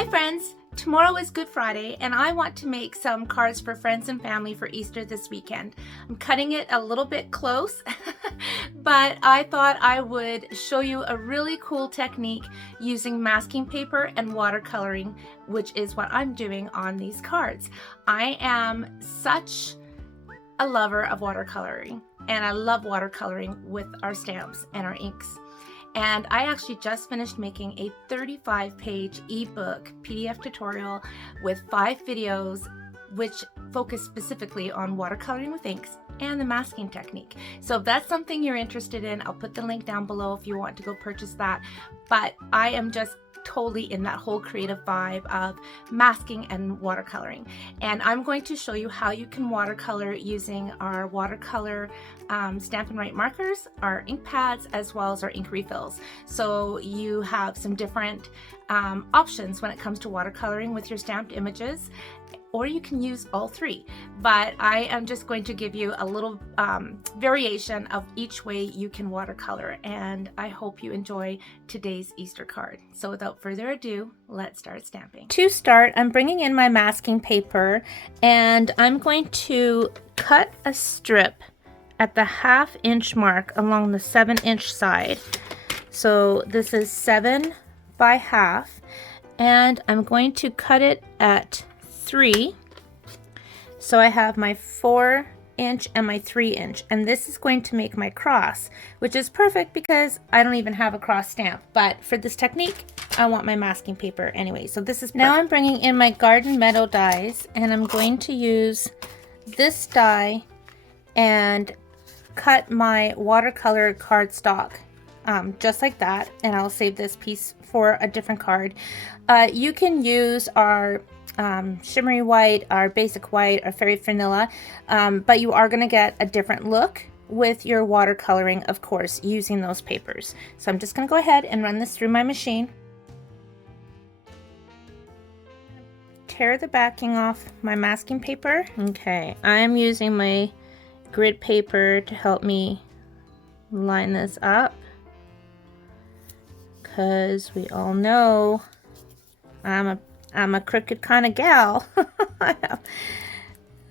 Hi friends! Tomorrow is Good Friday and I want to make some cards for friends and family for Easter this weekend. I'm cutting it a little bit close, but I thought I would show you a really cool technique using masking paper and watercoloring, which is what I'm doing on these cards. I am such a lover of watercoloring, and I love watercoloring with our stamps and our inks. And I actually just finished making a 35-page ebook PDF tutorial with 5 videos which focus specifically on watercoloring with inks and the masking technique. So if that's something you're interested in, I'll put the link down below if you want to go purchase that. But I am just totally in that whole creative vibe of masking and watercoloring, and I'm going to show you how you can watercolor using our watercolor Stampin' Up markers, our ink pads, as well as our ink refills. So you have some different options when it comes to watercoloring with your stamped images, or you can use all 3, but I am just going to give you a little variation of each way you can watercolor, and I hope you enjoy today's Easter card. So without further ado, let's start stamping. To start, I'm bringing in my masking paper and I'm going to cut a strip at the 1/2 inch mark along the 7-inch side. So this is 7 by 1/2, and I'm going to cut it at 3. So I have my 4-inch and my 3-inch, and this is going to make my cross, which is perfect because I don't even have a cross stamp, but for this technique I want my masking paper anyway. So this is perfect. Now I'm bringing in my Garden Meadow dies, and I'm going to use this die and cut my watercolor cardstock just like that, and I'll save this piece for a different card. You can use our shimmery white, our basic white, our fairy vanilla, but you are going to get a different look with your watercoloring, of course, using those papers. So I'm just going to go ahead and run this through my machine. Tear the backing off my masking paper. Okay, I'm using my grid paper to help me line this up, because we all know I'm a crooked kind of gal.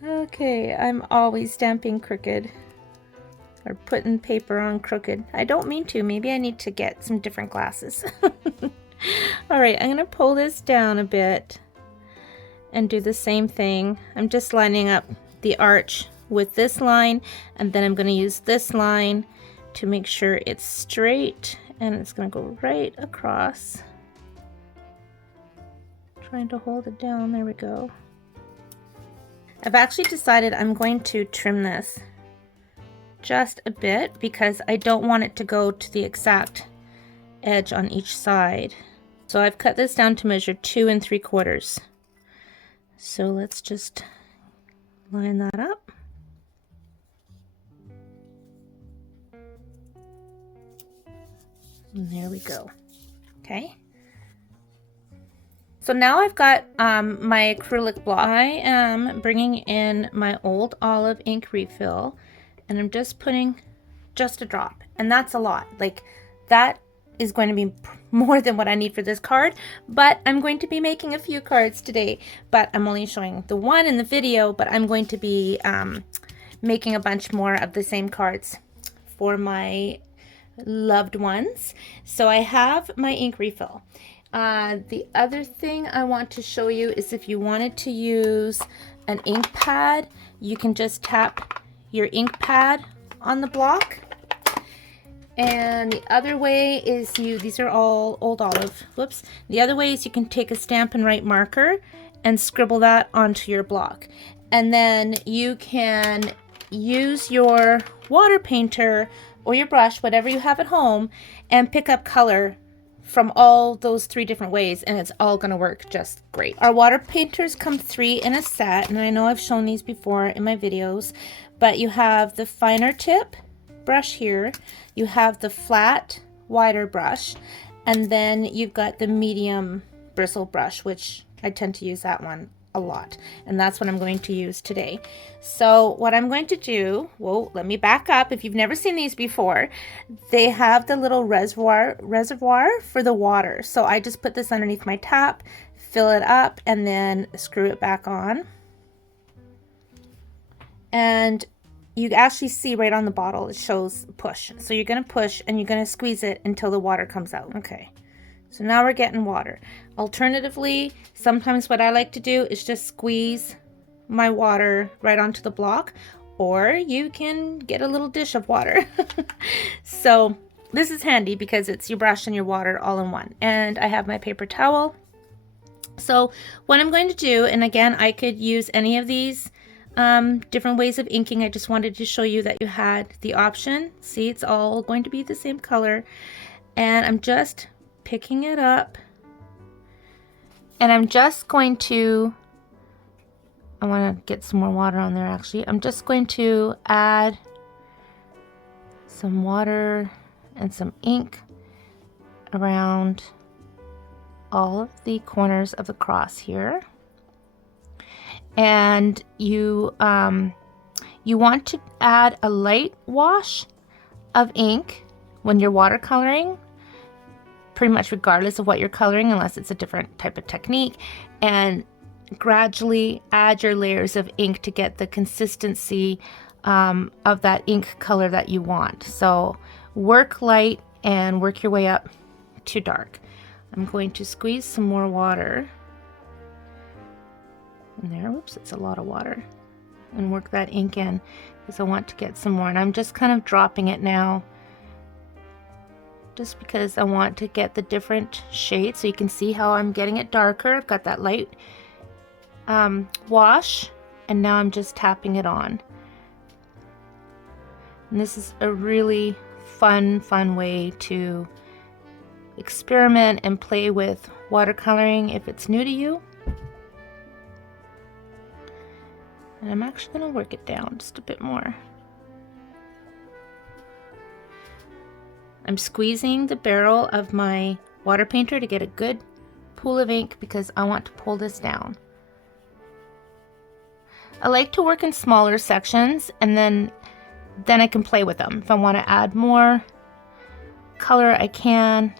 Okay, I'm always stamping crooked or putting paper on crooked. I don't mean to. Maybe I need to get some different glasses. All right, I'm gonna pull this down a bit and do the same thing. I'm just lining up the arch with this line, and then I'm going to use this line to make sure it's straight, and it's going to go right across. Trying to hold it down. There we go. I've actually decided I'm going to trim this just a bit because I don't want it to go to the exact edge on each side. So I've cut this down to measure 2 3/4. So let's just line that up. And there we go. Okay. So now I've got my acrylic block. I am bringing in my old olive ink refill, and I'm just putting just a drop, and that's a lot. Like, that is going to be more than what I need for this card, but I'm going to be making a few cards today, but I'm only showing the one in the video, but I'm going to be making a bunch more of the same cards for my loved ones. So I have my ink refill. The other thing I want to show you is if you wanted to use an ink pad, you can just tap your ink pad on the block. And the other way is these are all old olive, whoops. The other way is you can take a Stampin' Up marker and scribble that onto your block. And then you can use your water painter or your brush, whatever you have at home, and pick up color from all those 3 different ways, and it's all going to work just great. Our water painters come 3 in a set, and I know I've shown these before in my videos, but you have the finer tip brush here, you have the flat, wider brush, and then you've got the medium bristle brush, which I tend to use that one a lot, and that's what I'm going to use today. So what I'm going to do, whoa, let me back up. If you've never seen these before, they have the little reservoir for the water. So I just put this underneath my tap, fill it up and then screw it back on. And you actually see right on the bottle it shows push. So you're going to push and you're going to squeeze it until the water comes out. Okay, so now we're getting water. Alternatively, sometimes what I like to do is just squeeze my water right onto the block, or you can get a little dish of water. So this is handy because it's your brush and your water all in one. And I have my paper towel. So what I'm going to do, and again, I could use any of these different ways of inking. I just wanted to show you that you had the option. See, it's all going to be the same color. And I'm just picking it up. And I'm just going to, I want to get some more water on there actually. I'm just going to add some water and some ink around all of the corners of the cross here. And you want to add a light wash of ink when you're watercoloring, pretty much regardless of what you're coloring, unless it's a different type of technique, and gradually add your layers of ink to get the consistency of that ink color that you want. So work light and work your way up to dark. I'm going to squeeze some more water in there. Oops, it's a lot of water. And work that ink in because I want to get some more. And I'm just kind of dropping it now just because I want to get the different shades so you can see how I'm getting it darker. I've got that light wash, and now I'm just tapping it on. And this is a really fun way to experiment and play with watercoloring if it's new to you. And I'm actually going to work it down just a bit more. I'm squeezing the barrel of my water painter to get a good pool of ink because I want to pull this down. I like to work in smaller sections, and then I can play with them. If I want to add more color, I can,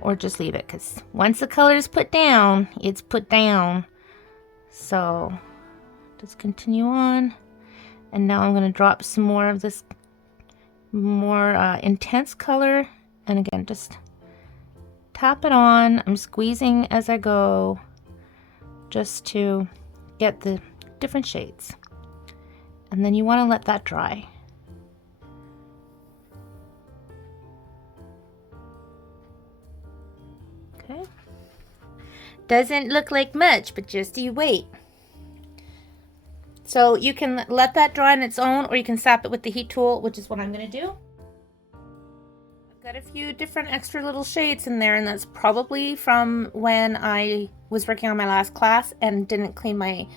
or just leave it, because once the color is put down, it's put down. So just continue on, and now I'm going to drop some more of this more intense color, and again, just tap it on. I'm squeezing as I go just to get the different shades, and then you want to let that dry. Okay, doesn't look like much, but just you wait. So you can let that dry on its own, or you can sap it with the heat tool, which is what I'm going to do. I've got a few different extra little shades in there, and that's probably from when I was working on my last class and didn't clean my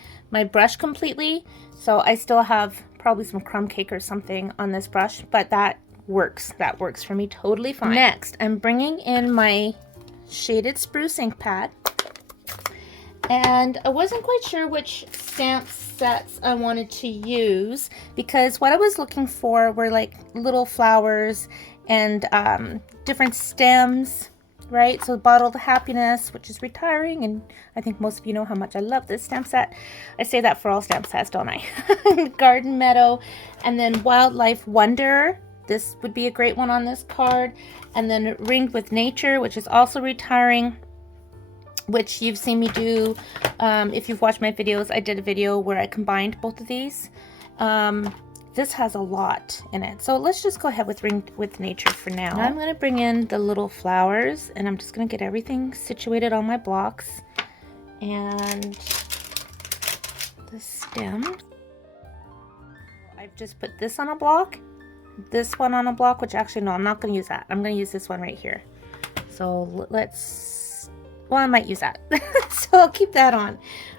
brush completely. So I still have probably some crumb cake or something on this brush, but that works. That works for me totally fine. Next, I'm bringing in my shaded spruce ink pad. And I wasn't quite sure which stamp sets I wanted to use, because what I was looking for were like little flowers and different stems, right? So Bottled Happiness, which is retiring, and I think most of you know how much I love this stamp set. I say that for all stamp sets, don't I? Garden Meadow, and then Wildlife Wonder. This would be a great one on this card. And then Ringed with Nature, which is also retiring, which you've seen me do. If you've watched my videos, I did a video where I combined both of these. This has a lot in it, so let's just go ahead with Ringed with Nature for now. I'm going to bring in the little flowers, and I'm just going to get everything situated on my blocks and the stems. I've just put this on a block, this one on a block, which actually no, I'm not going to use that. I'm going to use this one right here. So let's, well, I might use that. So I'll keep that on.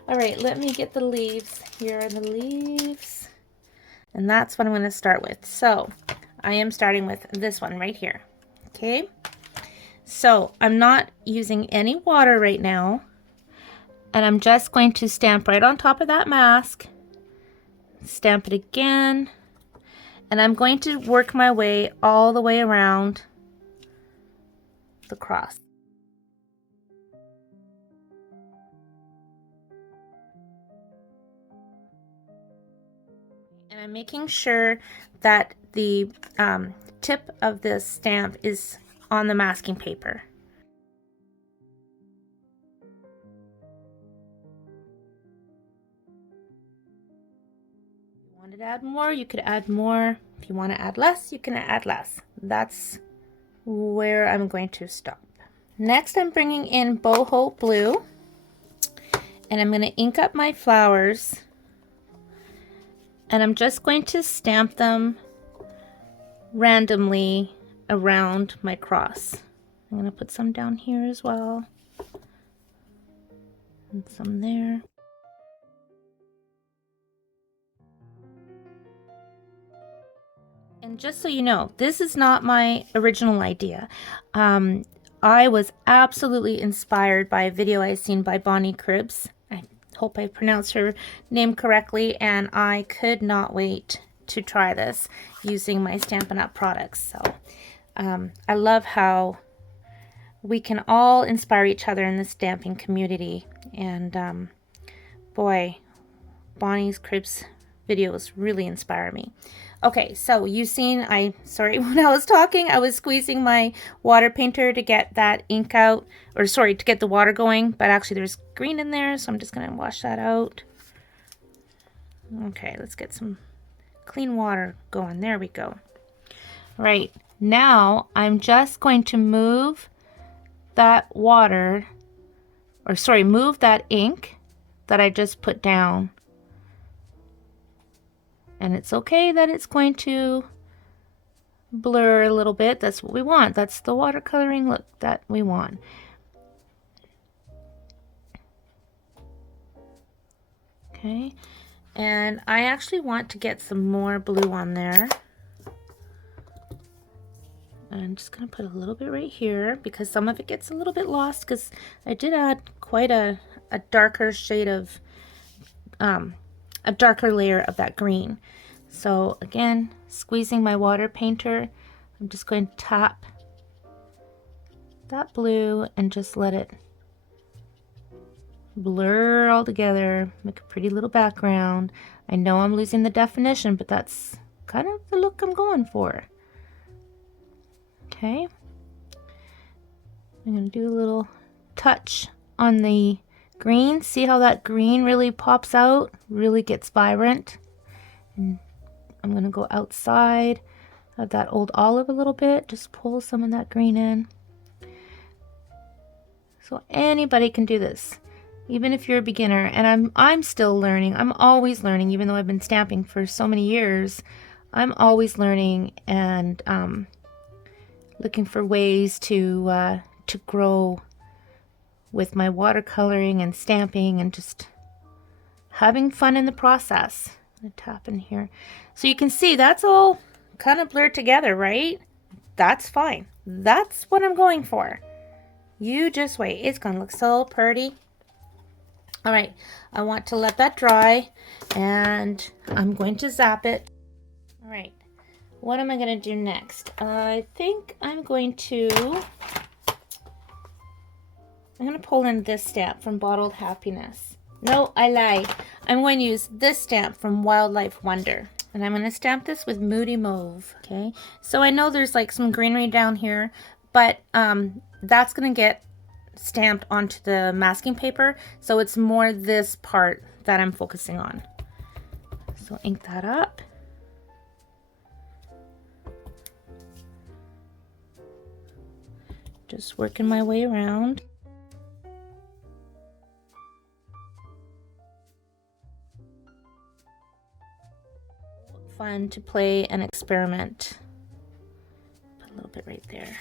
All right, let me get the leaves. Here are the leaves. And that's what I'm going to start with. So I am starting with this one right here. Okay. So I'm not using any water right now. And I'm just going to stamp right on top of that mask. Stamp it again. And I'm going to work my way all the way around the cross. And I'm making sure that the tip of this stamp is on the masking paper. If you wanted to add more, you could add more. If you want to add less, you can add less. That's where I'm going to stop. Next, I'm bringing in boho blue, and I'm going to ink up my flowers, and I'm just going to stamp them randomly around my cross. I'm going to put some down here as well, and some there. And just so you know, this is not my original idea. I was absolutely inspired by a video I seen by Bonnie Cribbs. I hope I pronounced her name correctly, and I could not wait to try this using my Stampin' Up! Products. So I love how we can all inspire each other in the stamping community. And boy, Bonnie's Cribbs videos really inspire me. Okay, so you've seen, sorry, when I was talking, I was squeezing my water painter to get that ink out, or sorry, to get the water going, but actually there's green in there, so I'm just going to wash that out. Okay, let's get some clean water going. There we go. Right, now I'm just going to move that water, or sorry, move that ink that I just put down. And it's okay that it's going to blur a little bit. That's what we want. That's the watercoloring look that we want. Okay, and I actually want to get some more blue on there. I'm just going to put a little bit right here because some of it gets a little bit lost because I did add quite a darker shade of a darker layer of that green. So again, squeezing my water painter, I'm just going to tap that blue and just let it blur all together, make a pretty little background. I know I'm losing the definition, but that's kind of the look I'm going for. Okay, I'm going to do a little touch on the green. See how that green really pops out, really gets vibrant. And I'm going to go outside of that old olive a little bit, just pull some of that green in. So anybody can do this, even if you're a beginner. And I'm still learning. I'm always learning, even though I've been stamping for so many years. I'm always learning and looking for ways to grow with my watercoloring and stamping and just having fun in the process. I'm gonna tap in here. So you can see that's all kind of blurred together, right? That's fine. That's what I'm going for. You just wait. It's gonna look so pretty. All right, I want to let that dry and I'm going to zap it. All right, what am I gonna do next? I think I'm going to pull in this stamp from Bottled Happiness. No, I lied. I'm going to use this stamp from Wildlife Wonder. And I'm going to stamp this with Moody Mauve. Okay, so I know there's like some greenery down here, but that's going to get stamped onto the masking paper. So it's more this part that I'm focusing on. So ink that up. Just working my way around. Fun to play and experiment. Put a little bit right there.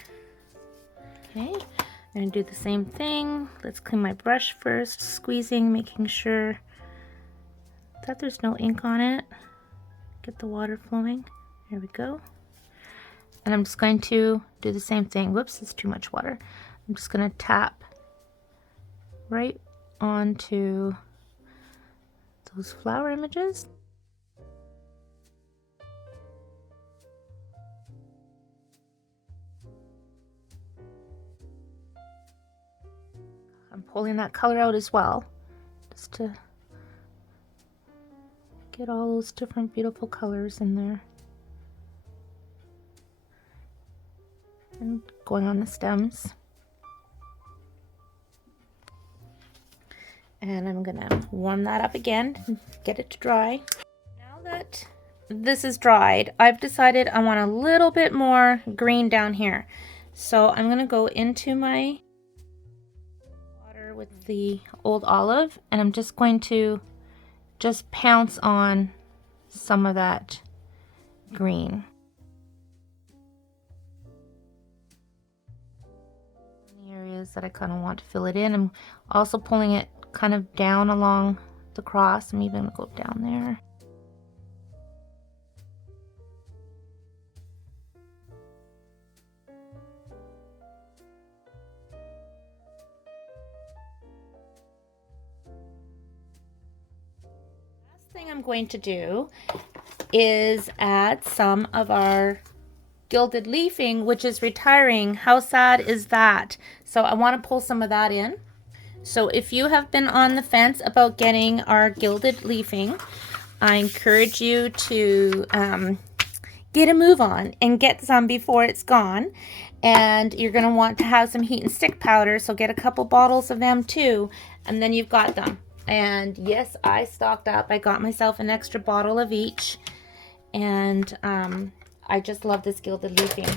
Okay, I'm gonna do the same thing. Let's clean my brush first, squeezing, making sure that there's no ink on it. Get the water flowing. There we go. And I'm just going to do the same thing. Whoops, it's too much water. I'm just gonna tap right onto those flower images. I'm pulling that color out as well, just to Get all those different beautiful colors in there. And going on the stems. And I'm gonna warm that up again and get it to dry. Now that this is dried, I've decided I want a little bit more green down here. So I'm gonna go into my water with the old olive, and I'm just going to just pounce on some of that green. The areas that I kind of want to fill it in. I'm also pulling it kind of down along the cross. I'm even gonna go down there. Last thing I'm going to do is add some of our gilded leafing, which is retiring. How sad is that? So I want to pull some of that in. So if you have been on the fence about getting our gilded leafing, I encourage you to get a move on and get some before it's gone. And you're going to want to have some heat and stick powder, so get a couple bottles of them too, and then you've got them. And yes, I stocked up. I got myself an extra bottle of each, and I just love this gilded leafing.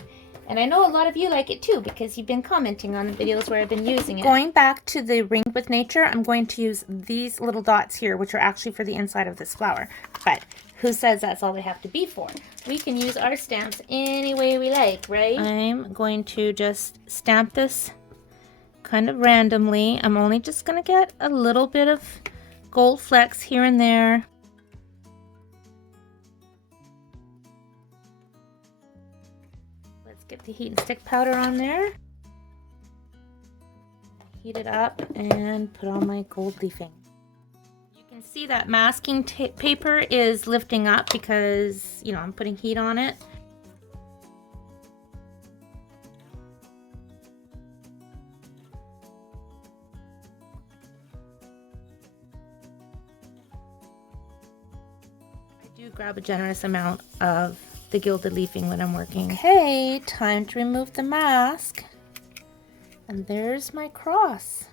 And I know a lot of you like it too, because you've been commenting on the videos where I've been using it. Going back to the Ring with Nature, I'm going to use these little dots here, which are actually for the inside of this flower. But who says that's all they have to be for? We can use our stamps any way we like, right? I'm going to just stamp this kind of randomly. I'm only just going to get a little bit of gold flecks here and there. Get the heat and stick powder on there. Heat it up and put on my gold leafing. You can see that masking paper is lifting up because, you know, I'm putting heat on it. I do grab a generous amount of the gilded leafing when I'm working. Okay, time to remove the mask. And there's my cross.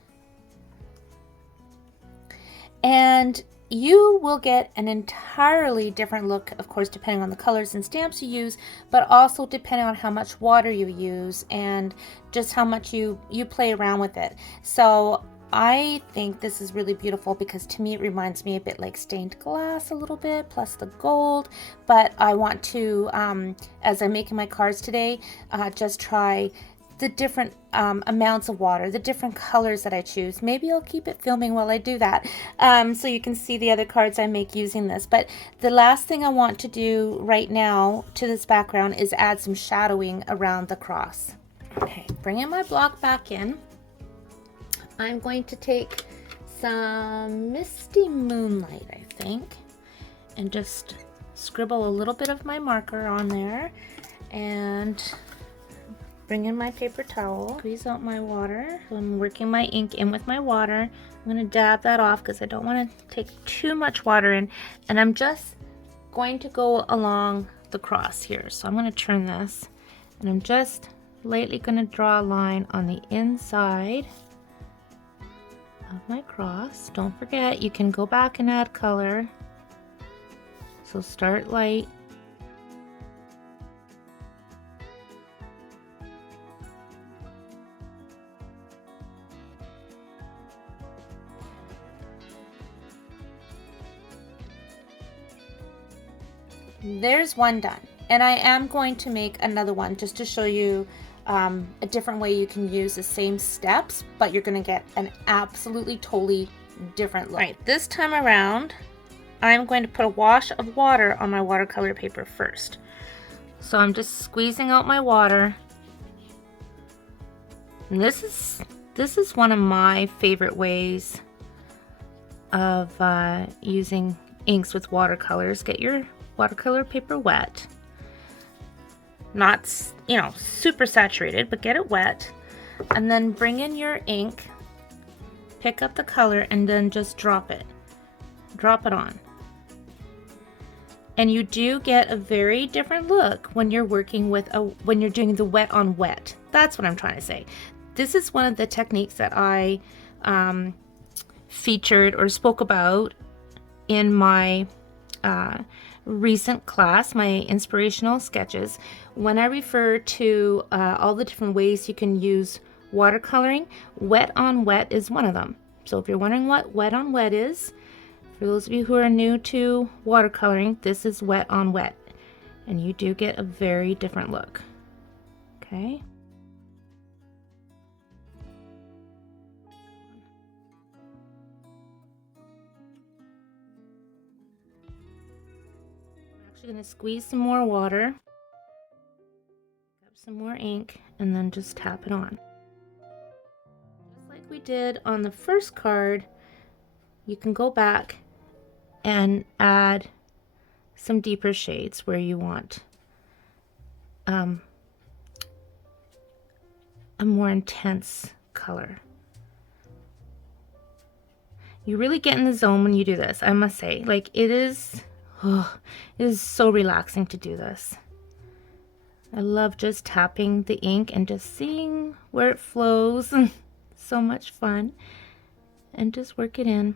And you will get an entirely different look, of course, depending on the colors and stamps you use, but also depending on how much water you use and just how much you play around with it. So I think this is really beautiful because to me it reminds me a bit like stained glass a little bit, plus the gold. But I want to, as I'm making my cards today, just try the different amounts of water, the different colors that I choose. Maybe I'll keep it filming while I do that, so you can see the other cards I make using this. But the last thing I want to do right now to this background is add some shadowing around the cross. Okay, bringing my block back in. I'm going to take some Misty Moonlight, I think, and just scribble a little bit of my marker on there, and bring in my paper towel, squeeze out my water. So I'm working my ink in with my water. I'm going to dab that off because I don't want to take too much water in, and I'm just going to go along the cross here. So I'm going to turn this, and I'm just lightly going to draw a line on the inside of my cross. Don't forget, you can go back and add color. So start light. There's one done, and I am going to make another one just to show you a different way you can use the same steps, but you're going to get an absolutely totally different look. Right, this time around I'm going to put a wash of water on my watercolor paper first. So I'm just squeezing out my water, and this is one of my favorite ways of using inks with watercolors. Get your watercolor paper wet, not, you know, super saturated, but get it wet, and then bring in your ink, pick up the color, and then just drop it on. And you do get a very different look when you're working with when you're doing the wet on wet. That's what I'm trying to say. This is one of the techniques that I featured or spoke about in my recent class, my inspirational sketches. When I refer to all the different ways you can use watercoloring, wet on wet is one of them. So if you're wondering what wet on wet is, for those of you who are new to watercoloring, this is wet on wet, and you do get a very different look. Okay. I'm actually going to squeeze some more water, grab some more ink, and then just tap it on. Just like we did on the first card, you can go back and add some deeper shades where you want a more intense color. You really get in the zone when you do this, I must say. Like, it is so relaxing to do this. I love just tapping the ink and just seeing where it flows. So much fun. And just work it in.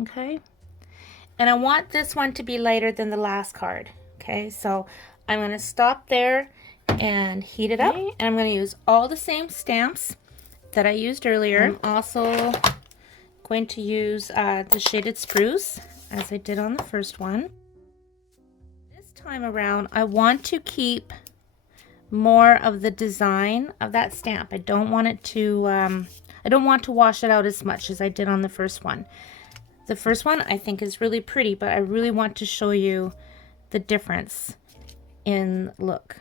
Okay? And I want this one to be lighter than the last card. Okay, so I'm going to stop there and heat it up. And I'm going to use all the same stamps that I used earlier. I'm also going to use the shaded spruce as I did on the first one. This time around, I want to keep more of the design of that stamp. I don't want it to, I don't want to wash it out as much as I did on the first one. The first one I think is really pretty, but I really want to show you the difference in look.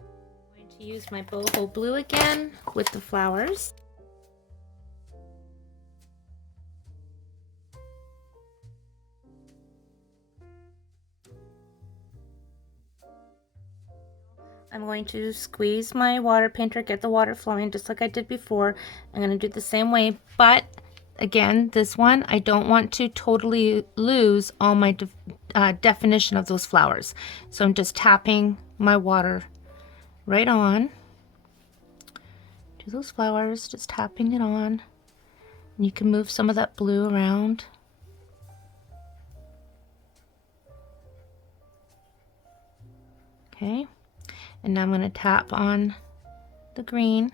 I'm going to use my boho blue again with the flowers. I'm going to squeeze my water painter, get the water flowing just like I did before. I'm going to do the same way, but again, this one, I don't want to totally lose all my definition of those flowers. So I'm just tapping my water right on to those flowers, just tapping it on. And you can move some of that blue around. Okay. And now I'm going to tap on the green.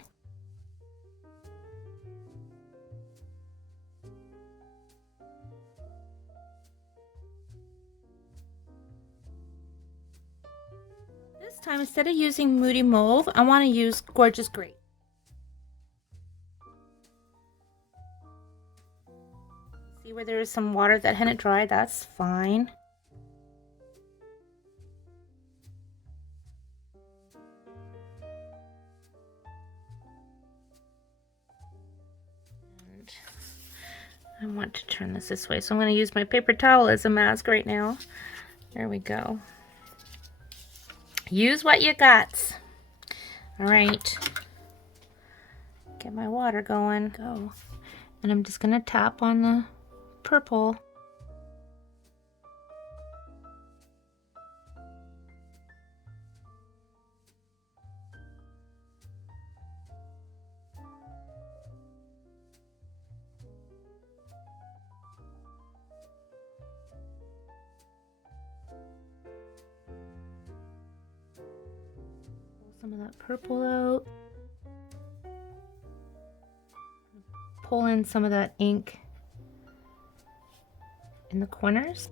This time, instead of using Moody Mauve, I want to use Gorgeous Grape. See where there is some water that hadn't dried? That's fine. I want to turn this way, so I'm going to use my paper towel as a mask right now. There we go. Use what you got. All right. Get my water going. Go. And I'm just going to tap on the purple. Some of that purple out. Pull in some of that ink in the corners.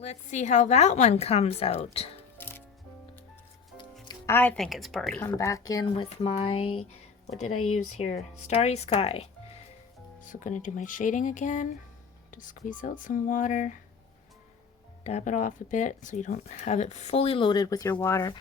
Let's see how that one comes out. I think it's pretty. Come back in with my, what did I use here? Starry Sky. So I'm going to do my shading again. Just squeeze out some water. Dab it off a bit so you don't have it fully loaded with your water.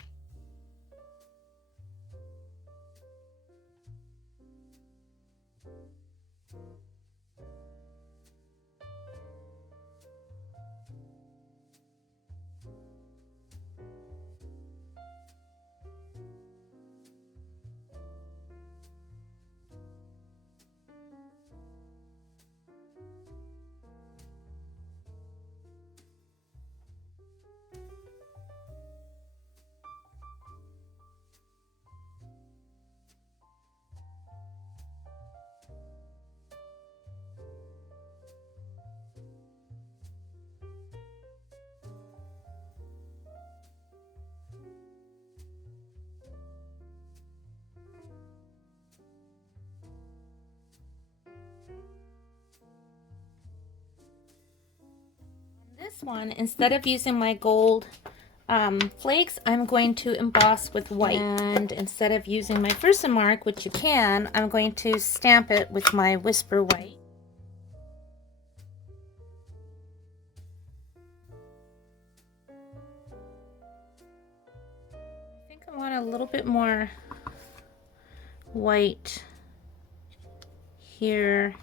this one, instead of using my gold flakes, I'm going to emboss with white. And instead of using my Versamark, which you can, I'm going to stamp it with my Whisper White. I think I want a little bit more white here,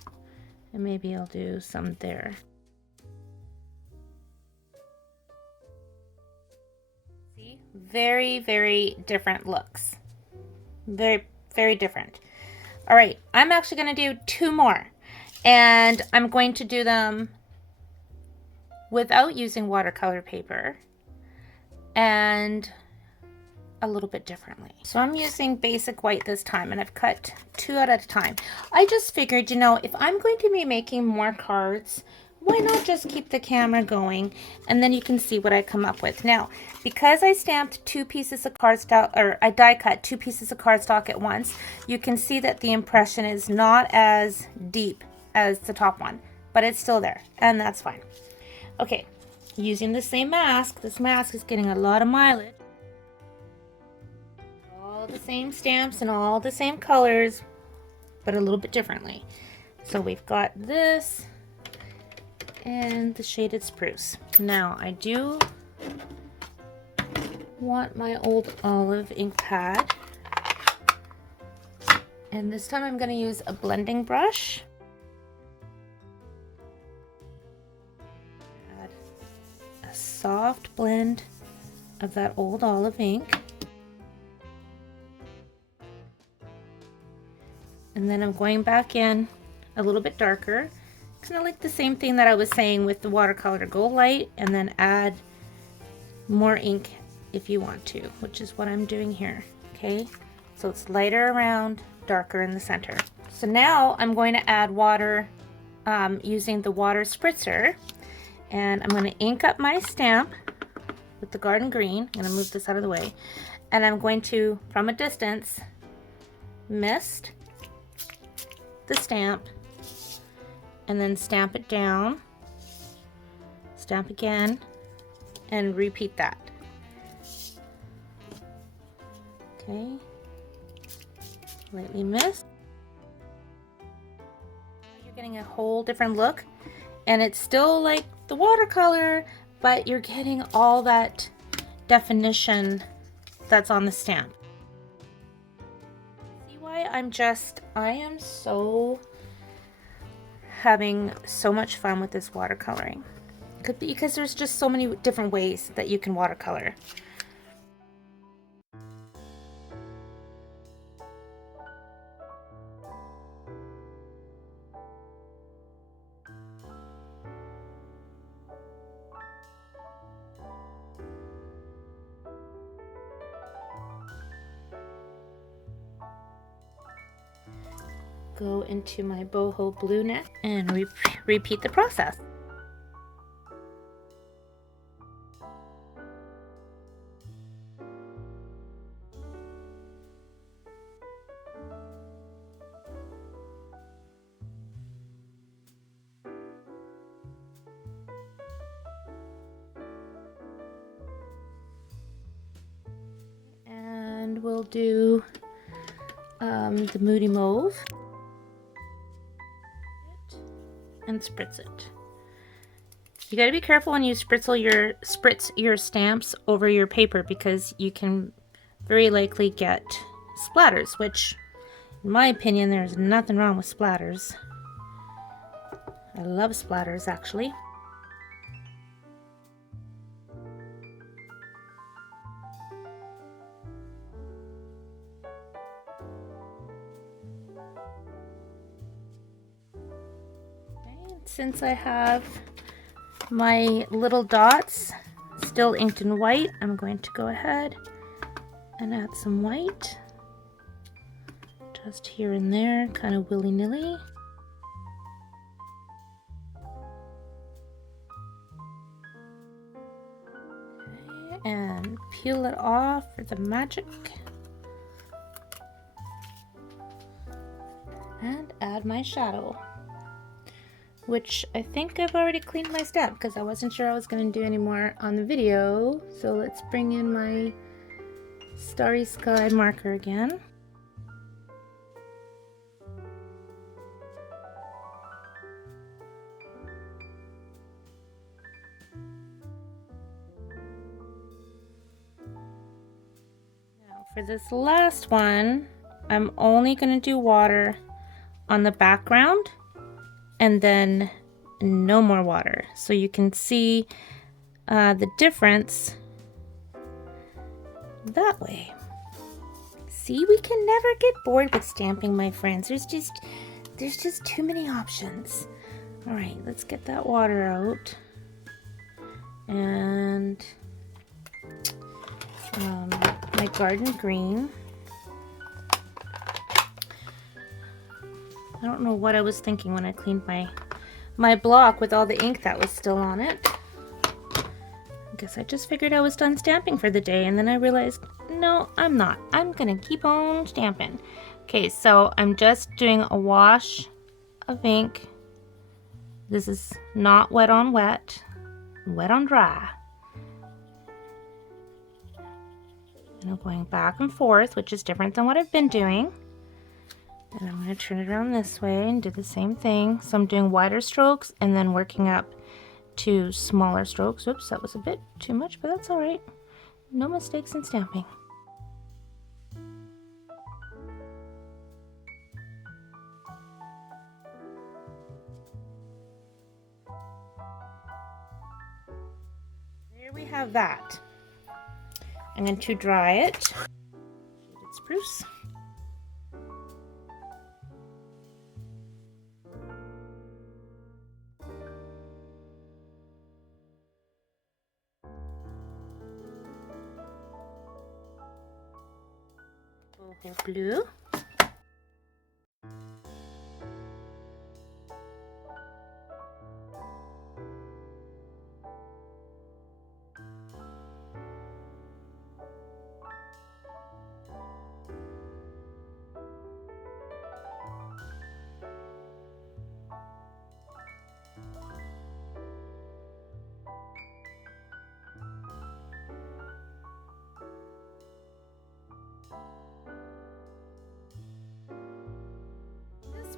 and maybe I'll do some there. See, very, very different looks. Very, very different. All right, I'm actually going to do 2 more, and I'm going to do them without using watercolor paper and a little bit differently. So I'm using basic white this time, and I've cut 2 out at a time. I just figured, you know, if I'm going to be making more cards, why not just keep the camera going, and then you can see what I come up with. Now, because I stamped 2 pieces of cardstock, or I die cut 2 pieces of cardstock at once, you can see that the impression is not as deep as the top one, but it's still there, and that's fine. Okay, using the same mask, this mask is getting a lot of mileage. All the same stamps and all the same colors, but a little bit differently. So we've got this and the shaded spruce. Now I do want my old olive ink pad, and this time I'm going to use a blending brush. Add a soft blend of that old olive ink. And then I'm going back in a little bit darker, kind of like the same thing that I was saying with the watercolor. Go light and then add more ink if you want to, which is what I'm doing here. Okay, so it's lighter around, darker in the center. So now I'm going to add water using the water spritzer, and I'm going to ink up my stamp with the garden green. I'm going to move this out of the way, and I'm going to, from a distance, mist the stamp, and then stamp it down, stamp again, and repeat that. Okay, lightly mist. You're getting a whole different look, and it's still like the watercolor, but you're getting all that definition that's on the stamp. I am so having so much fun with this watercoloring, because there's just so many different ways that you can watercolor. Go into my boho blue net and repeat the process. And we'll do the Moody Mauve. And spritz it. You got to be careful when you spritz your stamps over your paper, because you can very likely get splatters, which in my opinion there's nothing wrong with splatters. I love splatters actually. Since I have my little dots still inked in white, I'm going to go ahead and add some white just here and there, kind of willy-nilly. Okay, and peel it off for the magic. And add my shadow. which I think I've already cleaned my stamp because I wasn't sure I was going to do any more on the video. So let's bring in my Starry Sky marker again. Now for this last one, I'm only going to do water on the background and then no more water. So you can see the difference that way. See, we can never get bored with stamping, my friends. There's just too many options. All right, let's get that water out. And my garden green. I don't know what I was thinking when I cleaned my block with all the ink that was still on it. I guess I just figured I was done stamping for the day, and then I realized, no, I'm not. I'm gonna keep on stamping. Okay, so I'm just doing a wash of ink. This is not wet on wet, wet on dry. And I'm going back and forth, which is different than what I've been doing. And I'm going to turn it around this way and do the same thing. So I'm doing wider strokes and then working up to smaller strokes. Oops, that was a bit too much, but that's all right. No mistakes in stamping. Here we have that. I'm going to dry it. Shaded spruce. Blue.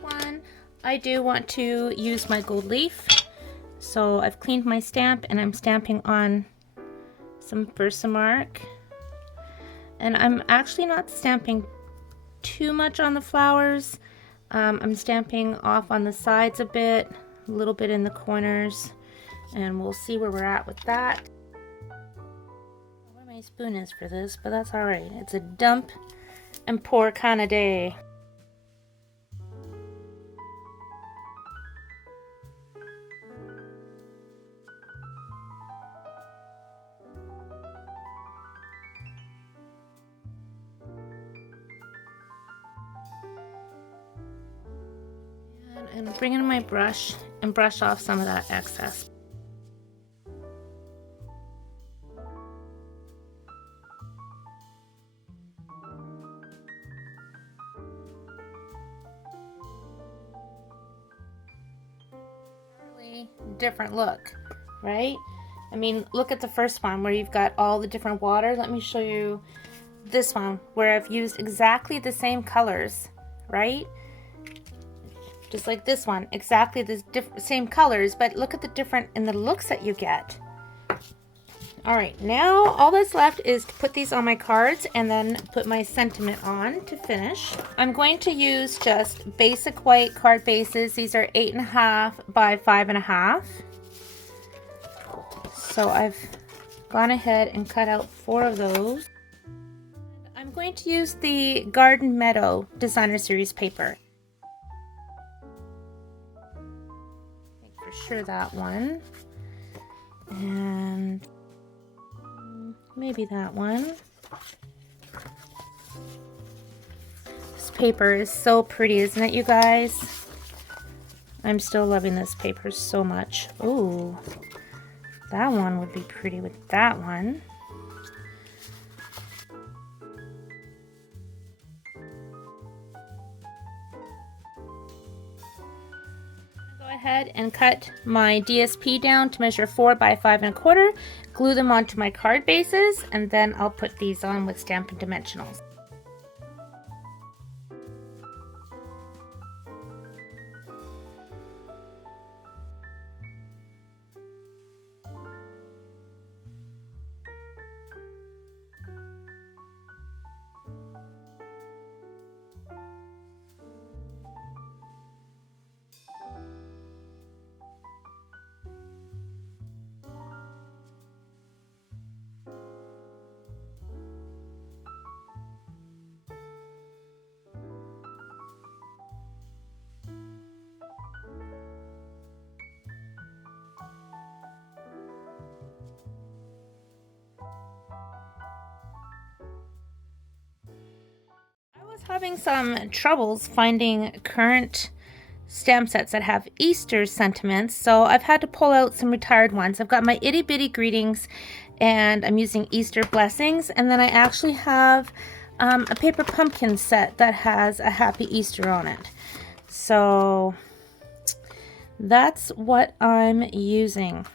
One, I do want to use my gold leaf, so I've cleaned my stamp and I'm stamping on some Versamark, and I'm actually not stamping too much on the flowers. I'm stamping off on the sides a little bit in the corners, and we'll see where we're at with that. What my spoon is for this, but that's all right. It's a dump and pour kind of day. And bring in my brush and brush off some of that excess. Really different look, right? I mean, look at the first one where you've got all the different water. Let me show you this one where I've used exactly the same colors, right? Just like this one, exactly the same colors, but look at the different in the looks that you get. All right, now all that's left is to put these on my cards and then put my sentiment on to finish. I'm going to use just basic white card bases. These are 8.5 by 5.5. So I've gone ahead and cut out 4 of those. I'm going to use the Garden Meadow Designer Series paper. Sure, that one, and maybe that one. This paper is so pretty, isn't it, you guys? I'm still loving this paper so much. Ooh, that one would be pretty with that one. ahead and cut my DSP down to measure 4 by 5 1/4, glue them onto my card bases, and then I'll put these on with Stampin' Dimensionals. Having some troubles finding current stamp sets that have Easter sentiments, so I've had to pull out some retired ones. I've got my Itty Bitty Greetings, and I'm using Easter Blessings, and then I actually have a paper pumpkin set that has a Happy Easter on it. So that's what I'm using.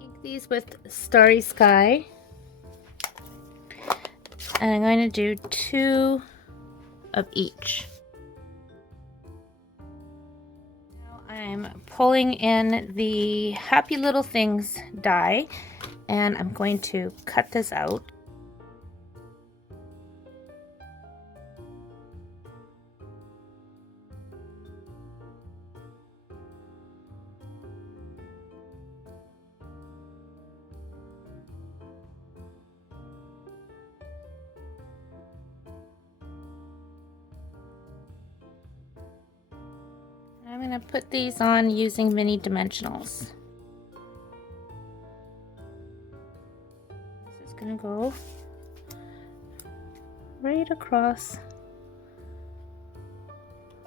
Ink these with Starry Sky. And I'm going to do 2 of each. Now I'm pulling in the Happy Little Things die, and I'm going to cut this out. I'm going to put these on using mini dimensionals. This is going to go right across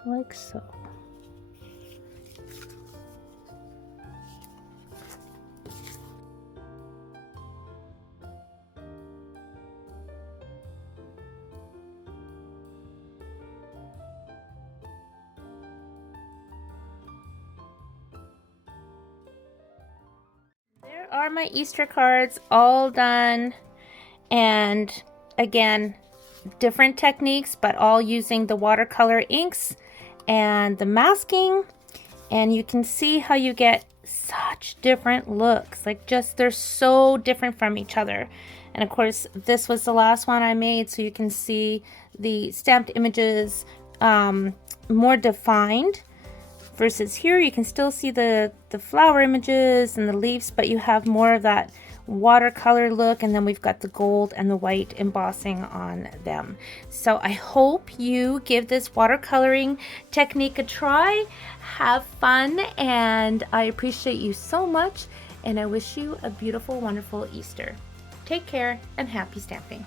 like so. Are my Easter cards all done, and again, different techniques, but all using the watercolor inks and the masking, and you can see how you get such different looks. Like, just they're so different from each other. And of course, this was the last one I made, so you can see the stamped images more defined. Versus here, you can still see the flower images and the leaves, but you have more of that watercolor look, and then we've got the gold and the white embossing on them. So I hope you give this watercoloring technique a try. Have fun, and I appreciate you so much, and I wish you a beautiful, wonderful Easter. Take care, and happy stamping.